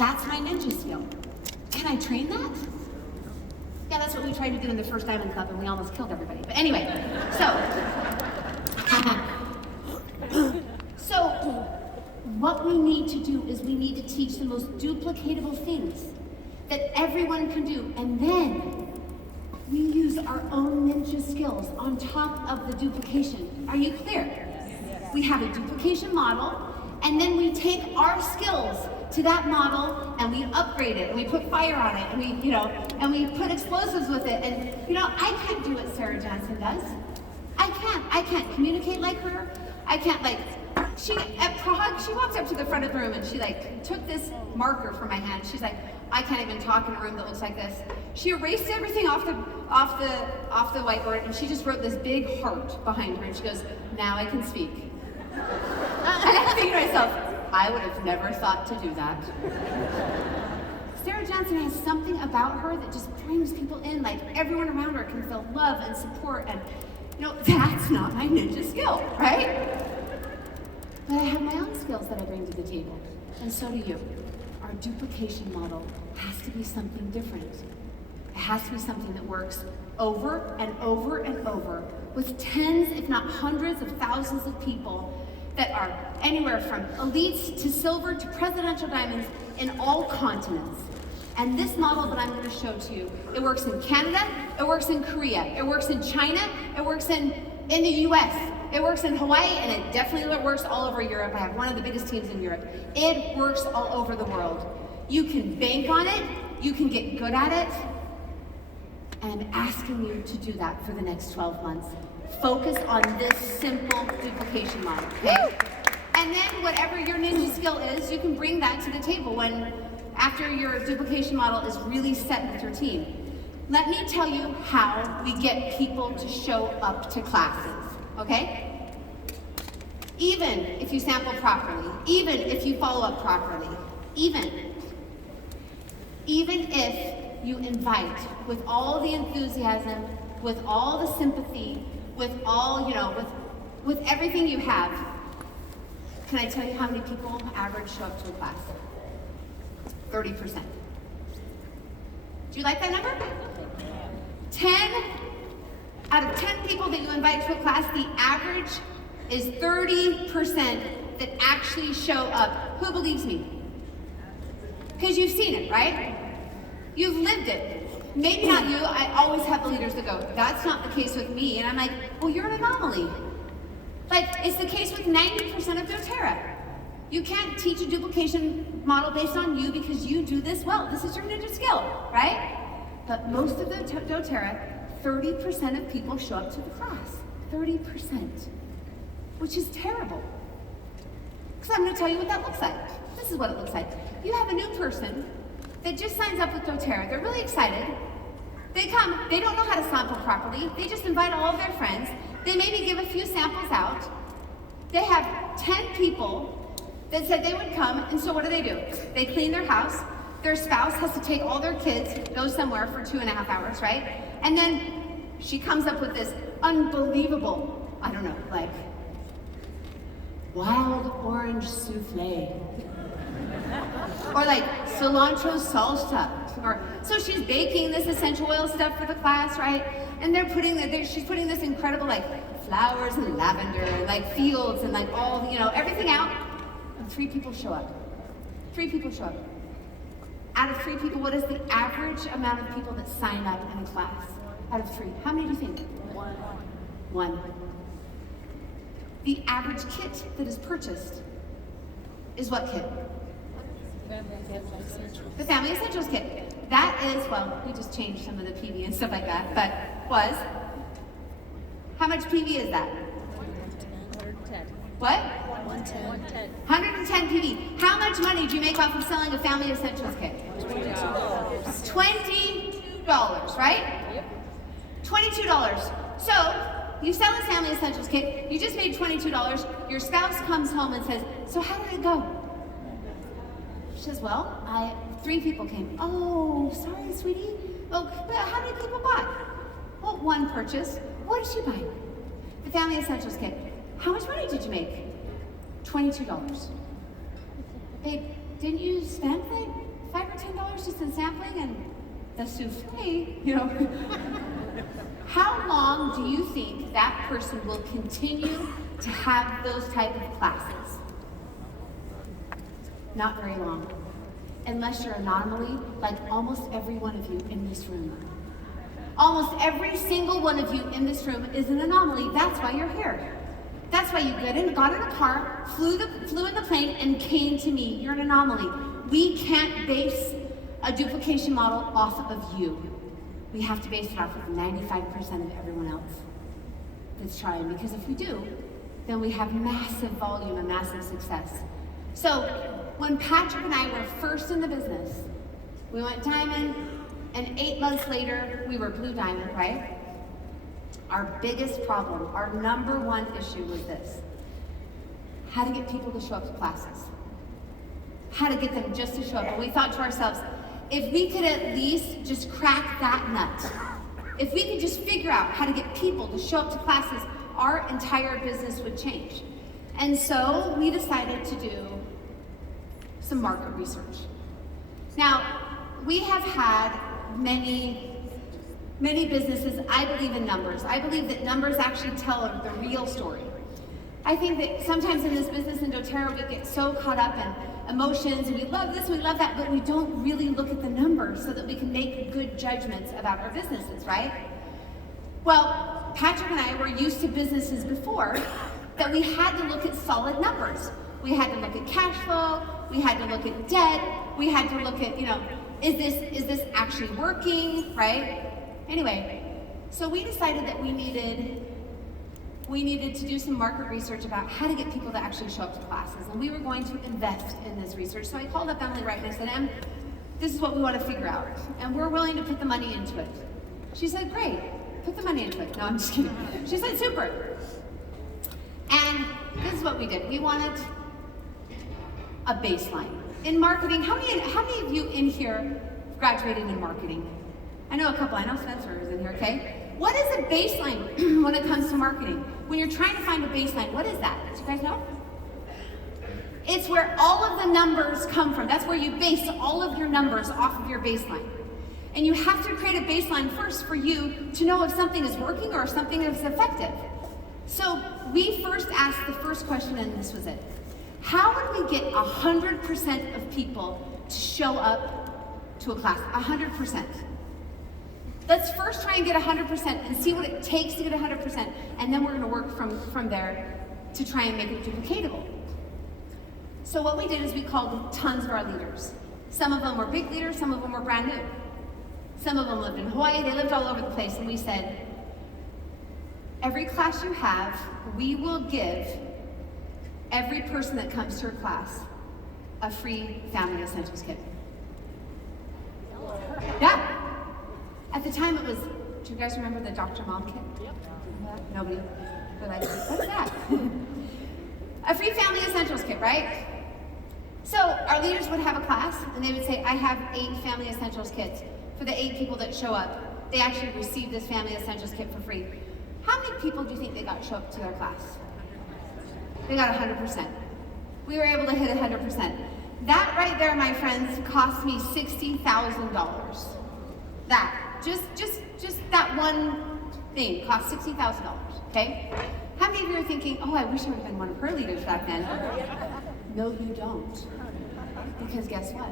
That's my ninja skill. Can I train that? Yeah, that's what we tried to do in the first Diamond Club, and we almost killed everybody. But anyway, so what we need to do is we need to teach the most duplicatable things that everyone can do, and then we use our own ninja skills on top of the duplication. Are you clear? Yes. We have a duplication model, and then we take our skills to that model and we upgrade it, and we put fire on it, and we put explosives with it. And I can't do what Sarah Johnson does. I can't communicate like her. I can't at Prague, she walks up to the front of the room and she took this marker from my hand. She's like, I can't even talk in a room that looks like this. She erased everything off the whiteboard, and she just wrote this big heart behind her, and she goes, now I can speak. And I think to myself, I would have never thought to do that. Sarah Johnson has something about her that just brings people in, everyone around her can feel love and support, and that's not my ninja skill, right? But I have my own skills that I bring to the table, and so do you. Our duplication model has to be something different. It has to be something that works over and over and over with tens, if not hundreds of thousands of people that are anywhere from elites to silver to presidential diamonds in all continents. And this model that I'm going to show to you, it works in Canada, it works in Korea, it works in China, it works in the US, it works in Hawaii, and it definitely works all over Europe. I have one of the biggest teams in Europe. It works all over the world. You can bank on it, you can get good at it, and I'm asking you to do that for the next 12 months. Focus on this simple duplication model, okay? And then whatever your ninja skill is, you can bring that to the table after your duplication model is really set with your team. Let me tell you how we get people to show up to classes, okay? Even if you sample properly, even if you follow up properly, even if you invite with all the enthusiasm, with all the sympathy, with all, with everything you have, can I tell you how many people average show up to a class? 30%. Do you like that number? 10 out of 10 people that you invite to a class, the average is 30% that actually show up. Who believes me? Because you've seen it, right? You've lived it. Maybe not you. I always have the leaders that go, that's not the case with me. And I'm like, well, you're an anomaly. It's the case with 90% of doTERRA. You can't teach a duplication model based on you because you do this well. This is your ninja skill, right? But most of the doTERRA, 30% of people show up to the class. 30%, which is terrible. Because I'm going to tell you what that looks like. This is what it looks like. You have a new person that just signs up with doTERRA. They're really excited. They come, they don't know how to sample properly. They just invite all of their friends. They maybe give a few samples out. They have 10 people that said they would come, and so what do? They clean their house. Their spouse has to take all their kids, go somewhere for 2.5 hours, right? And then she comes up with this unbelievable, wild orange souffle. Or cilantro salsa. So she's baking this essential oil stuff for the class, right? And she's putting this incredible flowers and lavender and fields and all, everything out. And 3 people show up. 3 people show up. Out of 3 people, what is the average amount of people that sign up in a class? Out of 3. How many do you think? 1. The average kit that is purchased is what kit? The Family Essentials kit. That is, we just changed some of the PV and stuff like that, but how much PV is that? 110. What? 110. 110 PV. How much money do you make off of selling a Family Essentials kit? $22. $22, right? Yep. $22. So, you sell a Family Essentials kit, you just made $22, your spouse comes home and says, so how did it go? She says, 3 people came. Oh, sorry, sweetie. Oh, but how many people bought? Well, 1 purchase. What did she buy? The Family Essentials kit. How much money did you make? $22. Babe, didn't you spend $5 or $10 just in sampling and the souffle, How long do you think that person will continue to have those type of classes? Not very long. Unless you're an anomaly, like almost every one of you in this room. Almost every single one of you in this room is an anomaly. That's why you're here. That's why you got in a car, flew in the plane, and came to me. You're an anomaly. We can't base a duplication model off of you. We have to base it off of 95% of everyone else that's trying, because if we do, then we have massive volume and massive success. So when Patrick and I were first in the business, we went diamond, and 8 months later, we were blue diamond, right? Our biggest problem, our number one issue was this: how to get people to show up to classes. How to get them just to show up. And we thought to ourselves, if we could at least just crack that nut, if we could just figure out how to get people to show up to classes, our entire business would change. And so we decided to do some market research. Now, we have had many businesses. I believe in numbers. I believe that numbers actually tell the real story. I think that sometimes in this business in doTERRA, we get so caught up in emotions, and we love this, we love that, but we don't really look at the numbers so that we can make good judgments about our businesses, right? Well, Patrick and I were used to businesses before that we had to look at solid numbers. We had to look at cash flow, we had to look at debt, we had to look at, is this actually working, right? Anyway, so we decided that we needed to do some market research about how to get people to actually show up to classes, and we were going to invest in this research. So I called up Emily Wright and I said, Em, this is what we want to figure out, and we're willing to put the money into it. She said, great, put the money into it. No, I'm just kidding. She said, super. And this is what we did. We wanted a baseline. In marketing, how many of you in here graduated in marketing? I know a couple. I know Spencer is in here, okay? What is a baseline when it comes to marketing? When you're trying to find a baseline, what is that? Do you guys know? It's where all of the numbers come from. That's where you base all of your numbers off of your baseline. And you have to create a baseline first for you to know if something is working or if something is effective. So we first asked the first question, and this was it. How would we get 100% of people to show up to a class? 100%. Let's first try and get 100% and see what it takes to get 100%, and then we're going to work from there to try and make it duplicatable. So what we did is we called tons of our leaders. Some of them were big leaders, some of them were brand new. Some of them lived in Hawaii, they lived all over the place, and we said, every class you have, we will give every person that comes to your class a free Family Essentials kit. Yeah. At the time it was, do you guys remember the Dr. Mom kit? Yep. Nobody? What's that? A free Family Essentials kit, right? So our leaders would have a class and they would say, I have 8 Family Essentials kits. For the 8 people that show up, they actually receive this Family Essentials kit for free. How many people do you think they got to show up to their class? They got 100%. We were able to hit 100%. That right there, my friends, cost me $60,000. That. Just that one thing cost $60,000, okay? How many of you are thinking, oh, I wish I would have been one of her leaders back then? No, you don't. Because guess what?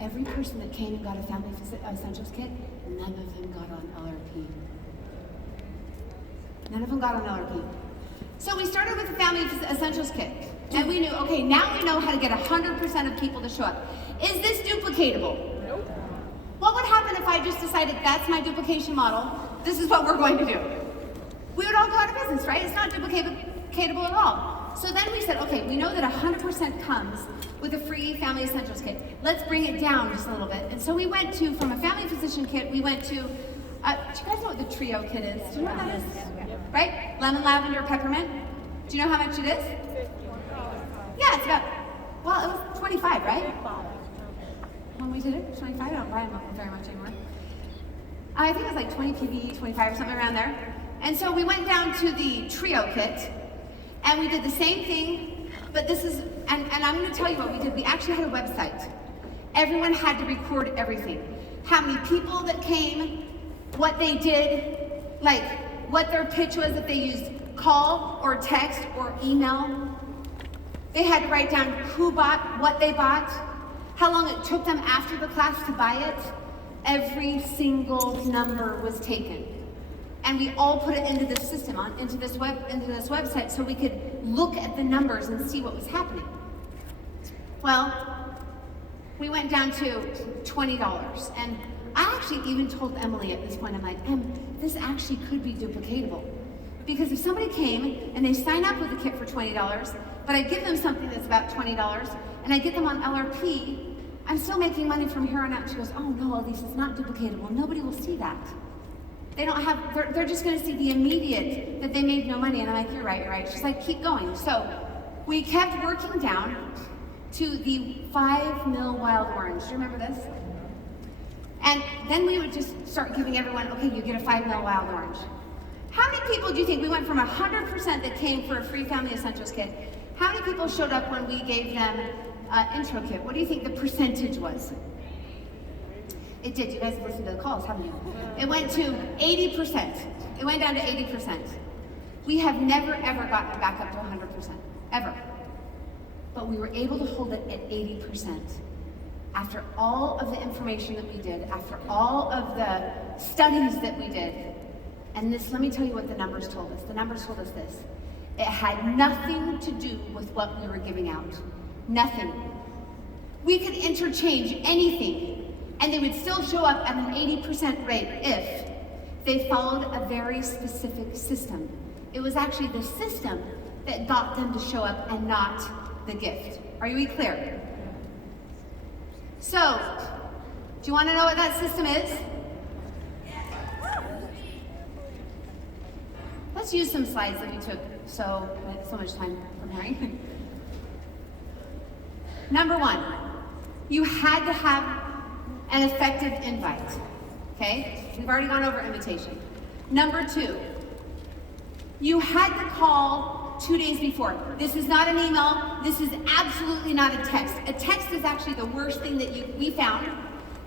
Every person that came and got a Family Essentials kit, none of them got on LRP. None of them got on LRP. So we started with the Family Essentials kit, and we knew, okay, now we know how to get 100% of people to show up. Is this duplicatable? Nope. What would happen if I just decided that's my duplication model, this is what we're going to do? We would all go out of business, right? It's not duplicatable at all. So then we said, okay, we know that 100% comes with a free Family Essentials kit. Let's bring it down just a little bit. And so we went to, from a Family Physician kit, we went to, do you guys know what the Trio kit is? Do you know what that is? Right? Lemon, lavender, peppermint. Do you know how much it is? Yeah, it's about, well, it was 25, right? When we did it, 25, I don't buy them very much anymore. I think it was like 20 PV, 25 or something around there. And so we went down to the Trio kit, and we did the same thing, but this is, and I'm gonna tell you what we did. We actually had a website. Everyone had to record everything. How many people that came, what they did, like what their pitch was, if they used call or text or email. They had to write down who bought, what they bought, how long it took them after the class to buy it. Every single number was taken. And we all put it into this system, into this website, so we could look at the numbers and see what was happening. Well, we went down to $20. And I actually even told Emily at this point, I'm like, this actually could be duplicatable. Because if somebody came and they sign up with a kit for $20, but I give them something that's about $20, and I get them on LRP, I'm still making money from here on out. She goes, oh no, Allyse, it's not duplicatable. Nobody will see that. They don't have, they're just gonna see the immediate that they made no money. And I'm like, you're right. She's like, keep going. So we kept working down to the 5 mil wild orange. Do you remember this? And then we would just start giving everyone, okay, you get a 5 mil wild orange. How many people do you think, we went from 100% that came for a free Family Essentials kit, how many people showed up when we gave them an intro kit? What do you think the percentage was? It did, you guys have listened to the calls, haven't you? It went to 80%. It went down to 80%. We have never ever gotten it back up to 100%, ever. But we were able to hold it at 80%. After all of the information that we did, after all of the studies that we did, and this, let me tell you what the numbers told us. The numbers told us this. It had nothing to do with what we were giving out. Nothing. We could interchange anything, and they would still show up at an 80% rate if they followed a very specific system. It was actually the system that got them to show up and not the gift. Are you clear? So, do you want to know what that system is? Let's use some slides that we took so much time preparing. Number one, you had to have an effective invite. Okay? We've already gone over invitation. Number two, you had to call 2 days before. This is not an email. This is absolutely not a text. A text is actually the worst thing that we found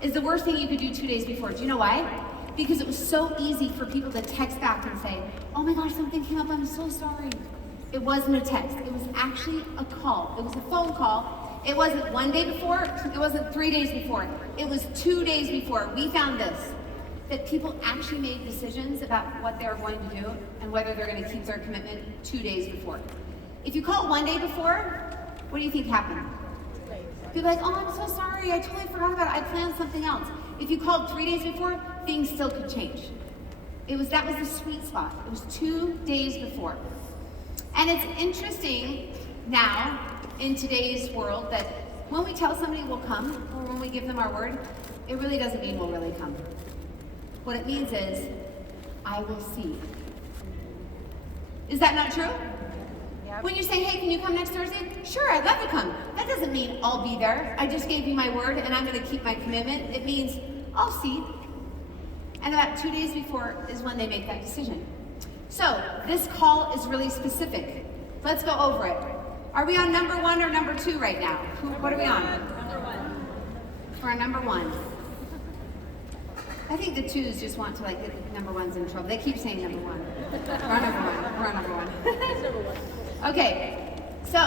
is the worst thing you could do 2 days before. Do you know why? Because it was so easy for people to text back and say, oh my gosh, something came up, I'm so sorry. It wasn't a text, it was actually a call. It was a phone call. It wasn't 1 day before, it wasn't 3 days before. It was 2 days before. We found this, that people actually made decisions about what they were going to do and whether they're going to keep their commitment 2 days before. If you call 1 day before, what do you think happened? People are like, oh, I'm so sorry, I totally forgot about it, I planned something else. If you called 3 days before, things still could change. That was the sweet spot. It was 2 days before. And it's interesting now, in today's world, that when we tell somebody we'll come, or when we give them our word, it really doesn't mean we'll really come. What it means is, I will see. Is that not true? Yeah. When you say, hey, can you come next Thursday? Sure, I'd love to come. That doesn't mean I'll be there. I just gave you my word and I'm gonna keep my commitment. It means I'll see. And about 2 days before is when they make that decision. So this call is really specific. Let's go over it. Are we on number 1 or number 2 right now? What are we on? Number 1. We're on number 1. I think the 2s just want to like get number 1s in trouble. They keep saying number 1. We're on number 1. We're on number 1. It's number 1. Okay, so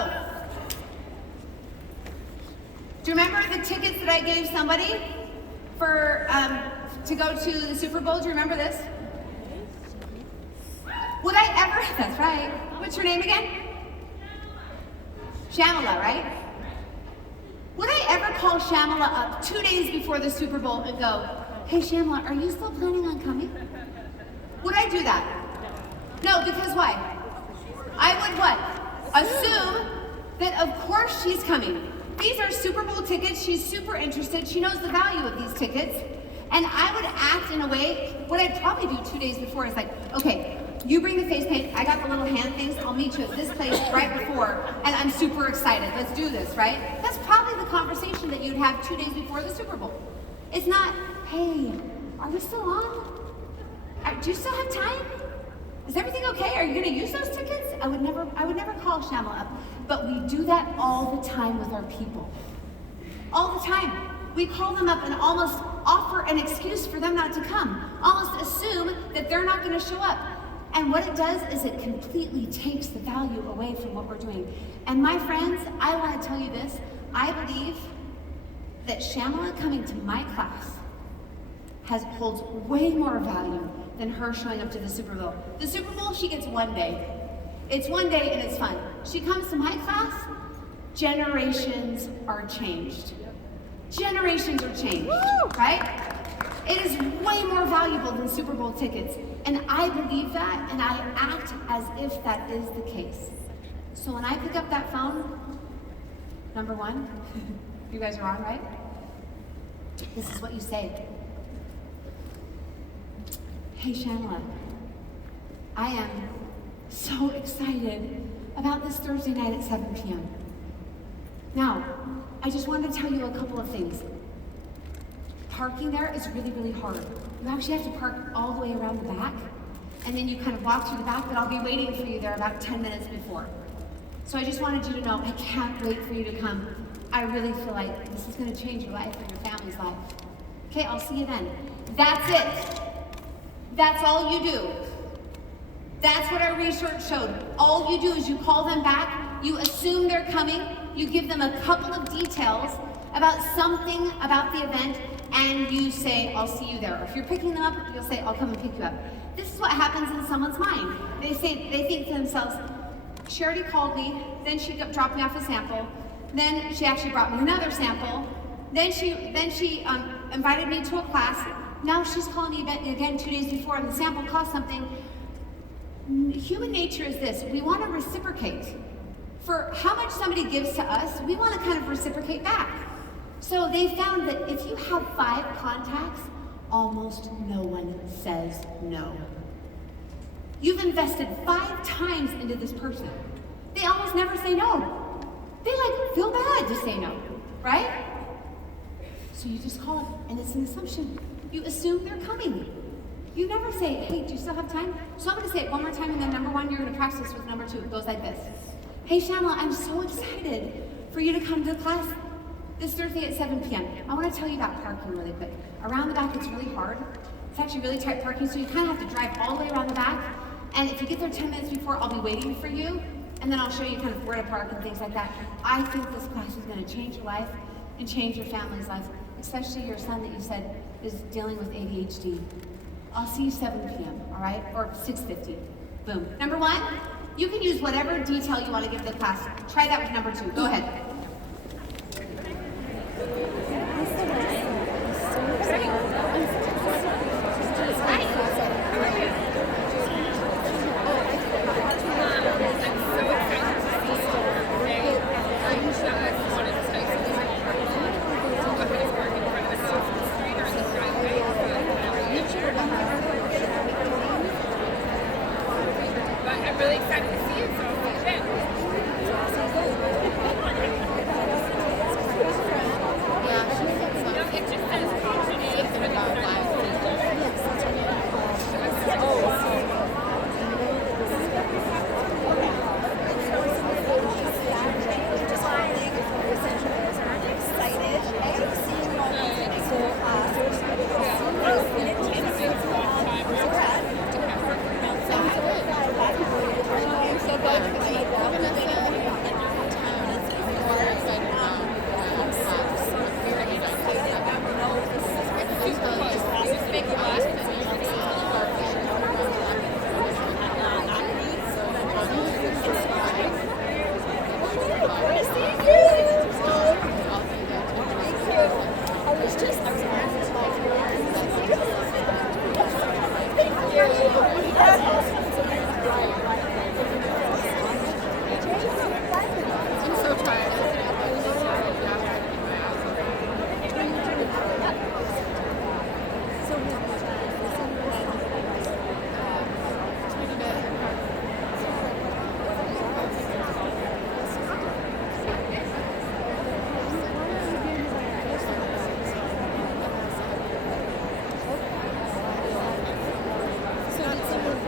do you remember the tickets that I gave somebody for to go to the Super Bowl? Do you remember this? Would I ever? That's right. What's her name again? Shamala, right? Would I ever call Shamala up 2 days before the Super Bowl and go, hey Shamala, are you still planning on coming? Would I do that? No, because why? I would what? Assume that of course she's coming. These are Super Bowl tickets, she's super interested, she knows the value of these tickets, and I would act in a way, what I'd probably do 2 days before is like, okay, you bring the face paint, I got the little hand things, I'll meet you at this place right before, and I'm super excited, let's do this, right? That's probably the conversation that you'd have 2 days before the Super Bowl. It's not, hey, are we still on? Do you still have time? Is everything okay? Are you gonna use those tickets? I would never call Shamala up, but we do that all the time with our people. All the time. we call them up and almost offer an excuse for them not to come, almost assume that they're not going to show up. And what it does is it completely takes the value away from what we're doing. And my friends, I want to tell you this. I believe that Shamala coming to my class holds way more value than her showing up to the Super Bowl. The Super Bowl, she gets one day. It's one day and it's fun. She comes to my class, generations are changed. Generations are changed, right? It is way more valuable than Super Bowl tickets. And I believe that, and I act as if that is the case. So when I pick up that phone, number one, you guys are on, right? This is what you say. Hey, Shamala, I am so excited about this Thursday night at 7 p.m. Now, I just wanted to tell you a couple of things. Parking there is really, really hard. You actually have to park all the way around the back, and then you kind of walk through the back, but I'll be waiting for you there about 10 minutes before. So I just wanted you to know, I can't wait for you to come. I really feel like this is going to change your life and your family's life. Okay, I'll see you then. That's it. That's all you do. That's what our research showed. All you do is you call them back, you assume they're coming, you give them a couple of details about something about the event, and you say, I'll see you there. Or if you're picking them up, you'll say, I'll come and pick you up. This is what happens in someone's mind. They think to themselves, she already called me, then she dropped me off a sample, then she actually brought me another sample, then she invited me to a class, now she's calling me again 2 days before, and the sample cost something. Human nature is this, we want to reciprocate. For how much somebody gives to us, we want to kind of reciprocate back. So they found that if you have 5 contacts, almost no one says no. You've invested 5 times into this person. They almost never say no. They feel bad to say no, right? So you just call them, and it's an assumption. You assume they're coming. You never say, hey, do you still have time? So I'm gonna say it one more time, and then number 1, you're gonna practice with number 2. It goes like this. Hey, Shamala, I'm so excited for you to come to the class this Thursday at 7 p.m. I want to tell you about parking really quick. Around the back, it's really hard. It's actually really tight parking, so you kind of have to drive all the way around the back. And if you get there 10 minutes before, I'll be waiting for you, and then I'll show you kind of where to park and things like that. I think this class is going to change your life and change your family's life, especially your son that you said is dealing with ADHD. I'll see you 7 p.m., all right? Or 6:50. Boom. Number 1, you can use whatever detail you want to give the class. Try that with number 2. Go ahead. Really excited to see you, so shit. It just says caution aids when you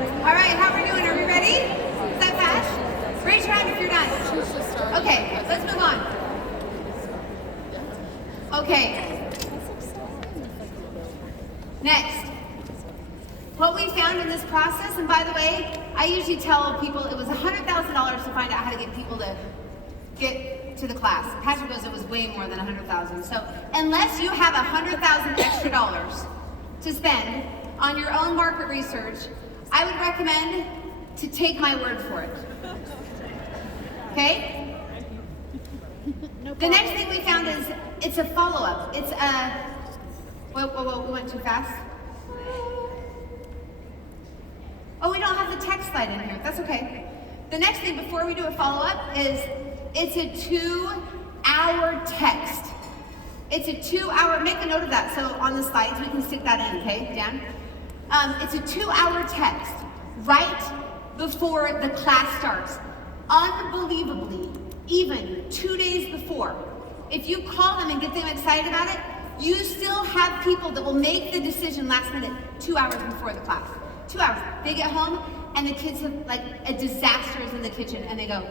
All right, how are we doing? Are we ready? Is that fast? Raise your hand if you're done. Okay, let's move on. Okay, Next, what we found in this process, and by the way, I usually tell people it was $100,000 to find out how to get people to get to the class. Patrick goes, it was way more than $100,000. So unless you have $100,000 extra dollars to spend on your own market research, I would recommend to take my word for it. Okay? The next thing we found is it's a follow-up. It's a, whoa, we went too fast. Oh, we don't have the text slide in here. That's okay. The next thing before we do a follow-up is it's a 2-hour text. It's a 2-hour, make a note of that. So on the slides, we can stick that in, okay, Dan? It's a 2-hour text right before the class starts. Unbelievably, even 2 days before. If you call them and get them excited about it, you still have people that will make the decision last minute, 2 hours before the class. 2 hours. They get home and the kids have like a disaster is in the kitchen and they go,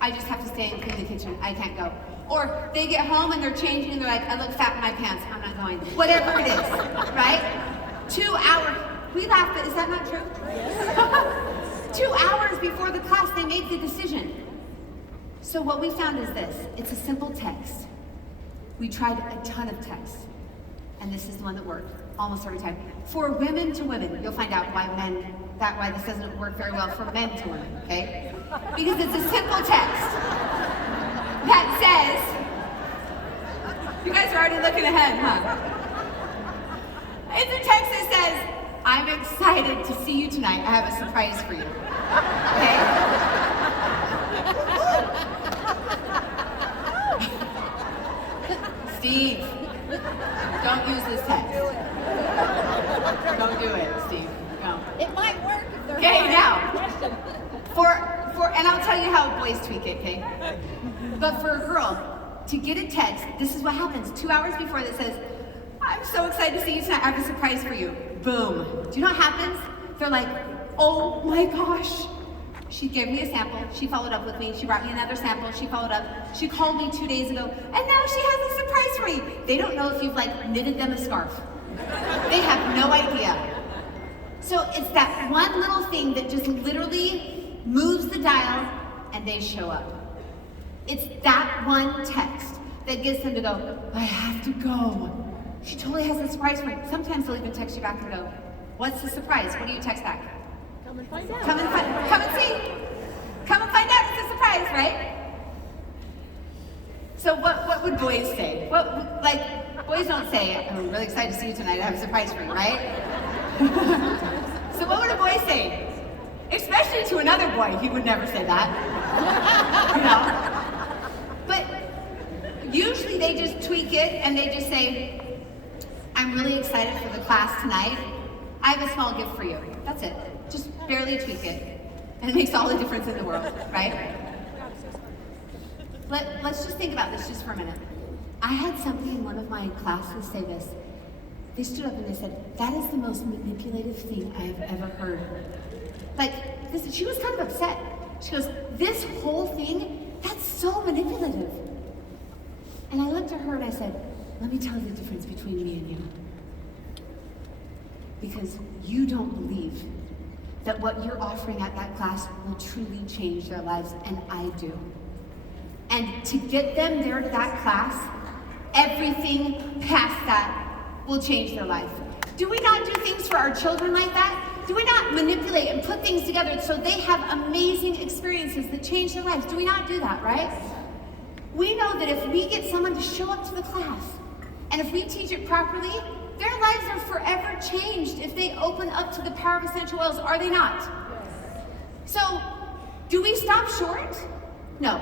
I just have to stay and clean the kitchen. I can't go. Or they get home and they're changing and they're like, I look fat in my pants. I'm not going. Whatever it is, right? 2 hours. We laugh, but is that not true? 2 hours before the class, they make the decision. So what we found is this. It's a simple text. We tried a ton of texts. And this is the one that worked almost every time. For women to women, you'll find out why this doesn't work very well for men to women, okay? Because it's a simple text that says, you guys are already looking ahead, huh? It's a text that says, I'm excited to see you tonight. I have a surprise for you, okay? Steve, don't use this text. Don't do it, Steve. No. It might work if they're Okay, fine. now, and I'll tell you how boys tweak it, okay? But for a girl, to get a text, this is what happens. 2 hours before that says, I'm so excited to see you tonight. I have a surprise for you. Boom. Do you know what happens? They're like, oh my gosh. She gave me a sample. She followed up with me. She brought me another sample. She followed up. She called me 2 days ago, and now she has a surprise for me. They don't know if you've like knitted them a scarf. They have no idea. So it's that one little thing that just literally moves the dial and they show up. It's that one text that gets them to go, I have to go. She totally has a surprise for me. Sometimes they'll even text you back and go, what's the surprise? What do you text back? Come and find out. Come and see. Come and find out. It's a surprise, right? So what would boys say? Boys don't say, I'm really excited to see you tonight. I have a surprise for you, right? So what would a boy say? Especially to another boy, he would never say that. You know? But usually they just tweak it and they just say, I'm really excited for the class tonight. I have a small gift for you. That's it. Just barely tweak it. And it makes all the difference in the world, right? Let's just think about this just for a minute. I had somebody in one of my classes say this. They stood up and they said, that is the most manipulative thing I have ever heard. Like, this, she was kind of upset. She goes, this whole thing, that's so manipulative. And I looked at her and I said, let me tell you the difference between me and you. Because you don't believe that what you're offering at that class will truly change their lives, and I do. And to get them there to that class, everything past that will change their life. Do we not do things for our children like that? Do we not manipulate and put things together so they have amazing experiences that change their lives? Do we not do that, right? We know that if we get someone to show up to the class, and if we teach it properly, their lives are forever changed if they open up to the power of essential oils, are they not? So, do we stop short? No.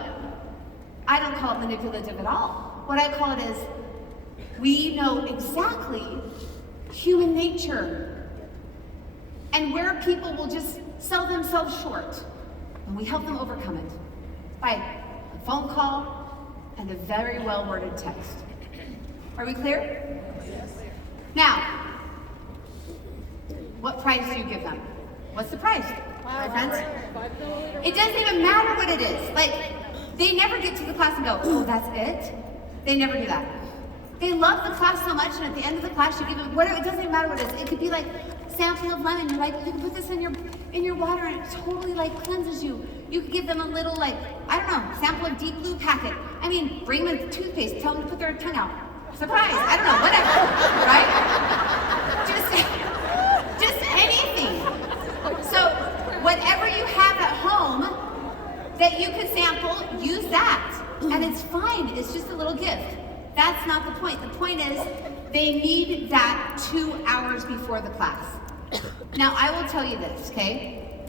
I don't call it manipulative at all. What I call it is, we know exactly human nature and where people will just sell themselves short, and we help them overcome it by a phone call and a very well-worded text. Are we clear? Yes. Now, what price do you give them? What's the price? My friends? It doesn't even matter what it is. Like, they never get to the class and go, oh, that's it. They never do that. They love the class so much, and at the end of the class, you give them whatever. It doesn't matter what it is. It could be like sample of lemon. You're like, you can put this in your water, and it totally like cleanses you. You could give them a little like, I don't know, sample of Deep Blue packet. I mean, bring them a toothpaste. Tell them to put their tongue out. Surprise! I don't know, whatever, right? Just anything. So whatever you have at home that you could sample, use that, and it's fine. It's just a little gift. That's not the point. The point is they need that 2 hours before the class. Now, I will tell you this, okay?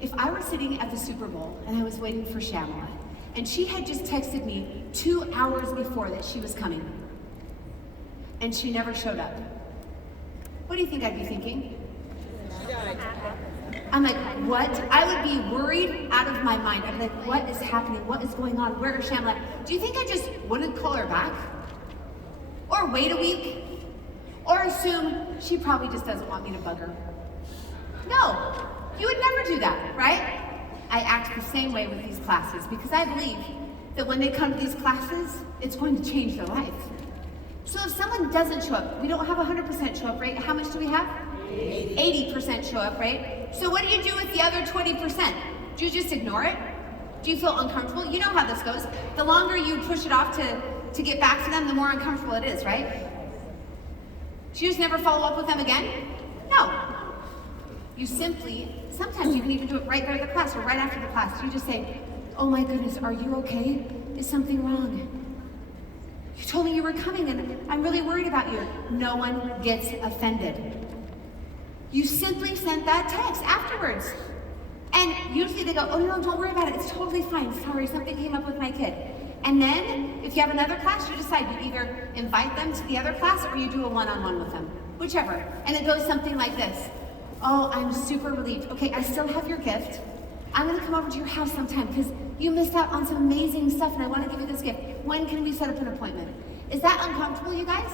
If I were sitting at the Super Bowl and I was waiting for Shamla, and she had just texted me 2 hours before that she was coming, and she never showed up, what do you think I'd be thinking? I'm like, what? I would be worried out of my mind. I'm like, what is happening? What is going on? Where is Shamla? Do you think I just wouldn't call her back? Or wait a week? Or assume she probably just doesn't want me to bug her? No, you would never do that, right? I act the same way with these classes because I believe that when they come to these classes, it's going to change their life. So if someone doesn't show up, we don't have 100% show up rate. How much do we have? 80% show up, right? So what do you do with the other 20%? Do you just ignore it? Do you feel uncomfortable? You know how this goes. The longer you push it off to get back to them, the more uncomfortable it is, right? Do you just never follow up with them again? No. You simply, sometimes you can even do it right there at the class or right after the class. You just say, oh my goodness, are you okay? Is something wrong? You told me you were coming and I'm really worried about you. No one gets offended. You simply sent that text afterwards. And usually they go, oh no, don't worry about it. It's totally fine. Sorry, something came up with my kid. And then if you have another class, you decide you either invite them to the other class or you do a one-on-one with them, whichever. And it goes something like this. Oh, I'm super relieved. Okay, I still have your gift. I'm gonna come over to your house sometime because you missed out on some amazing stuff and I wanna give you this gift. When can we set up an appointment? Is that uncomfortable, you guys?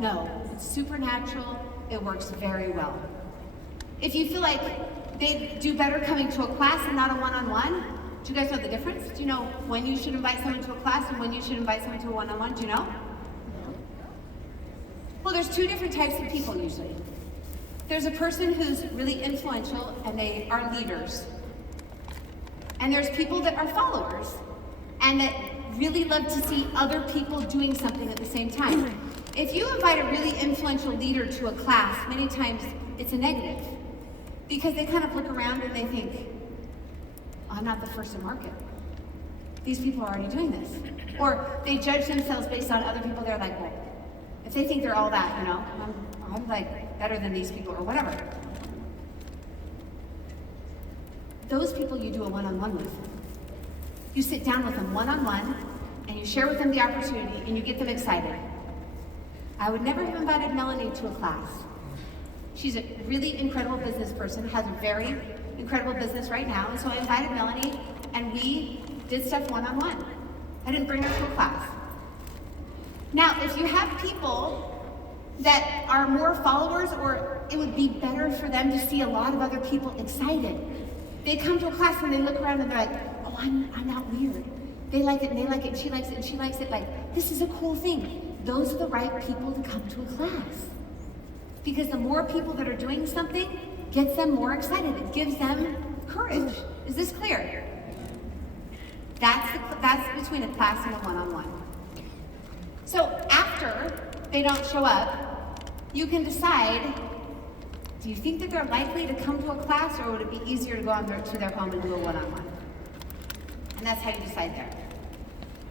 No, it's supernatural. It works very well. If you feel like they do better coming to a class and not a one-on-one, do you guys know the difference? Do you know when you should invite someone to a class and when you should invite someone to a one-on-one? Do you know? Well, there's two different types of people usually. There's a person who's really influential and they are leaders. And there's people that are followers and that really love to see other people doing something at the same time. If you invite a really influential leader to a class, many times it's a negative because they kind of look around and they think, oh, I'm not the first to market. These people are already doing this. Or they judge themselves based on other people. They're like, well, if they think they're all that, you know, I'm like better than these people or whatever. Those people you do a one-on-one with. You sit down with them one-on-one and you share with them the opportunity and you get them excited. I would never have invited Melanie to a class. She's a really incredible business person, has a very incredible business right now, and so I invited Melanie and we did stuff one-on-one. I didn't bring her to a class. Now, if you have people that are more followers, or it would be better for them to see a lot of other people excited. They come to a class and they look around and they're like, oh, I'm not weird. They like it and they like it, she likes it and she likes it. Like, this is a cool thing. Those are the right people to come to a class. Because the more people that are doing something gets them more excited. It gives them courage. Is this clear? That's between a class and a one-on-one. So after they don't show up, you can decide, do you think that they're likely to come to a class or would it be easier to go to their home and do a one-on-one? And that's how you decide there.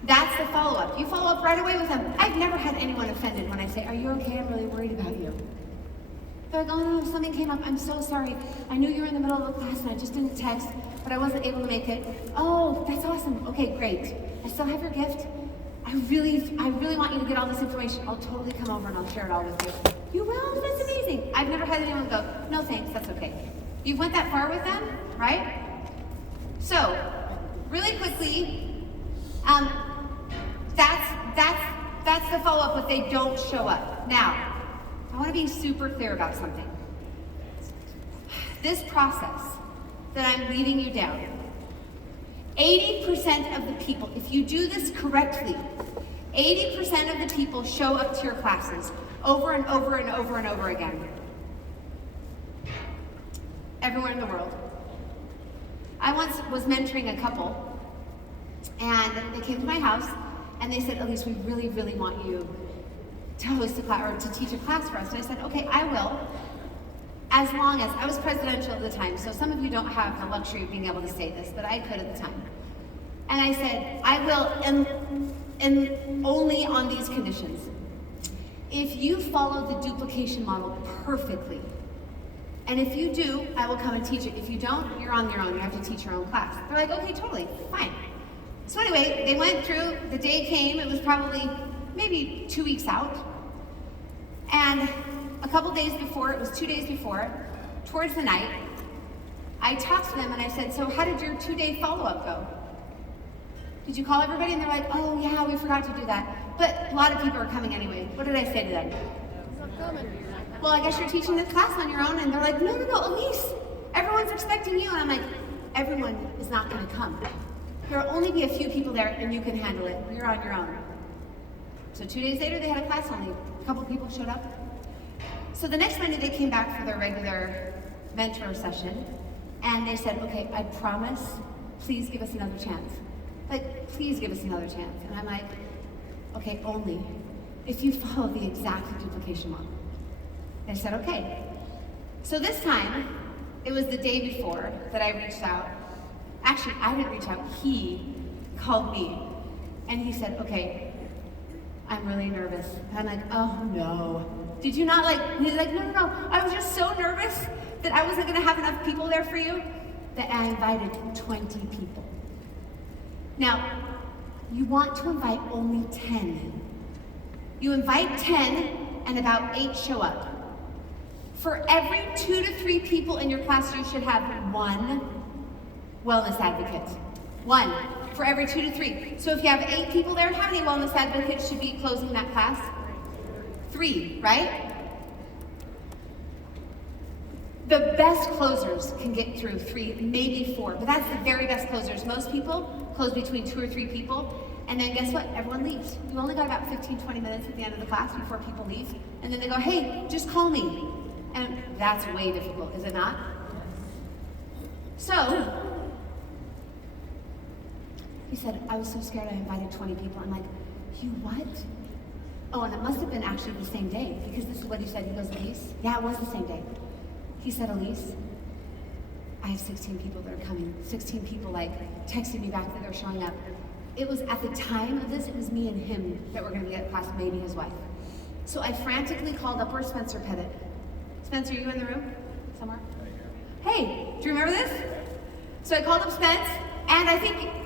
That's the follow-up. You follow up right away with them. I've never had anyone offended when I say, are you okay? I'm really worried about you. They're like, oh no, something came up. I'm so sorry. I knew you were in the middle of a class and I just didn't text, but I wasn't able to make it. Oh, that's awesome. Okay, great. I still have your gift. I really want you to get all this information. I'll totally come over and I'll share it all with you. You will? That's amazing. I've never had anyone go, no thanks, that's okay. You went that far with them, right? So, really quickly, that's the follow-up if they don't show up. Now, I want to be super clear about something. This process that I'm leading you down, 80% of the people, if you do this correctly, 80% of the people show up to your classes over and over and over and over again. Everywhere in the world. I once was mentoring a couple, and they came to my house, and they said, Allyse, we really, really want you to host a class, or to teach a class for us. And I said, okay, I will, as long as, I was presidential at the time, so some of you don't have the luxury of being able to say this, but I could at the time. And I said, I will, and only on these conditions. If you follow the duplication model perfectly, and if you do, I will come and teach it. If you don't, you're on your own. You have to teach your own class. They're like, okay, totally, fine. So anyway, they went through, the day came, it was probably maybe 2 weeks out. And a couple days before, it was 2 days before, towards the night, I talked to them and I said, so how did your 2-day follow-up go? Did you call everybody? And they're like, oh yeah, we forgot to do that. But a lot of people are coming anyway. What did I say to them? Well, I guess you're teaching this class on your own. And they're like, no, Allyse, everyone's expecting you. And I'm like, everyone is not gonna come. There'll only be a few people there and you can handle it. You're on your own. So 2 days later, they had a class only. A couple people showed up. So the next Monday, they came back for their regular mentor session. And they said, okay, I promise, please give us another chance. Like, please give us another chance. And I'm like, okay, only if you follow the exact duplication model. They said, okay. So this time, it was the day before that I reached out. Actually, I didn't reach out, he called me. And he said, okay, I'm really nervous. And I'm like, oh no. Did you not and he's like, no. I was just so nervous that I wasn't gonna have enough people there for you that I invited 20 people. Now, you want to invite only 10. You invite 10 and about 8 show up. For every 2 to 3 people in your class, you should have 1 wellness advocate. 1 for every 2 to 3. So if you have 8 people there, how many wellness advocates should be closing that class? 3, right? The best closers can get through 3, maybe 4, but that's the very best closers. Most people close between 2 or 3 people, and then guess what? Everyone leaves. You only got about 15, 20 minutes at the end of the class before people leave, and then they go, hey, just call me. And that's way difficult, is it not? So, he said, I was so scared I invited 20 people. I'm like, you what? Oh, and it must have been actually the same day, because this is what he said. He goes, Allyse, yeah, it was the same day. He said, Allyse, I have 16 people that are coming. 16 people texting me back that they're showing up. It was at the time of this, it was me and him that were gonna be at class, maybe his wife. So I frantically called up, where's Spencer Pettit? Spencer, are you in the room somewhere? Hey, do you remember this? So I called up Spence, and I think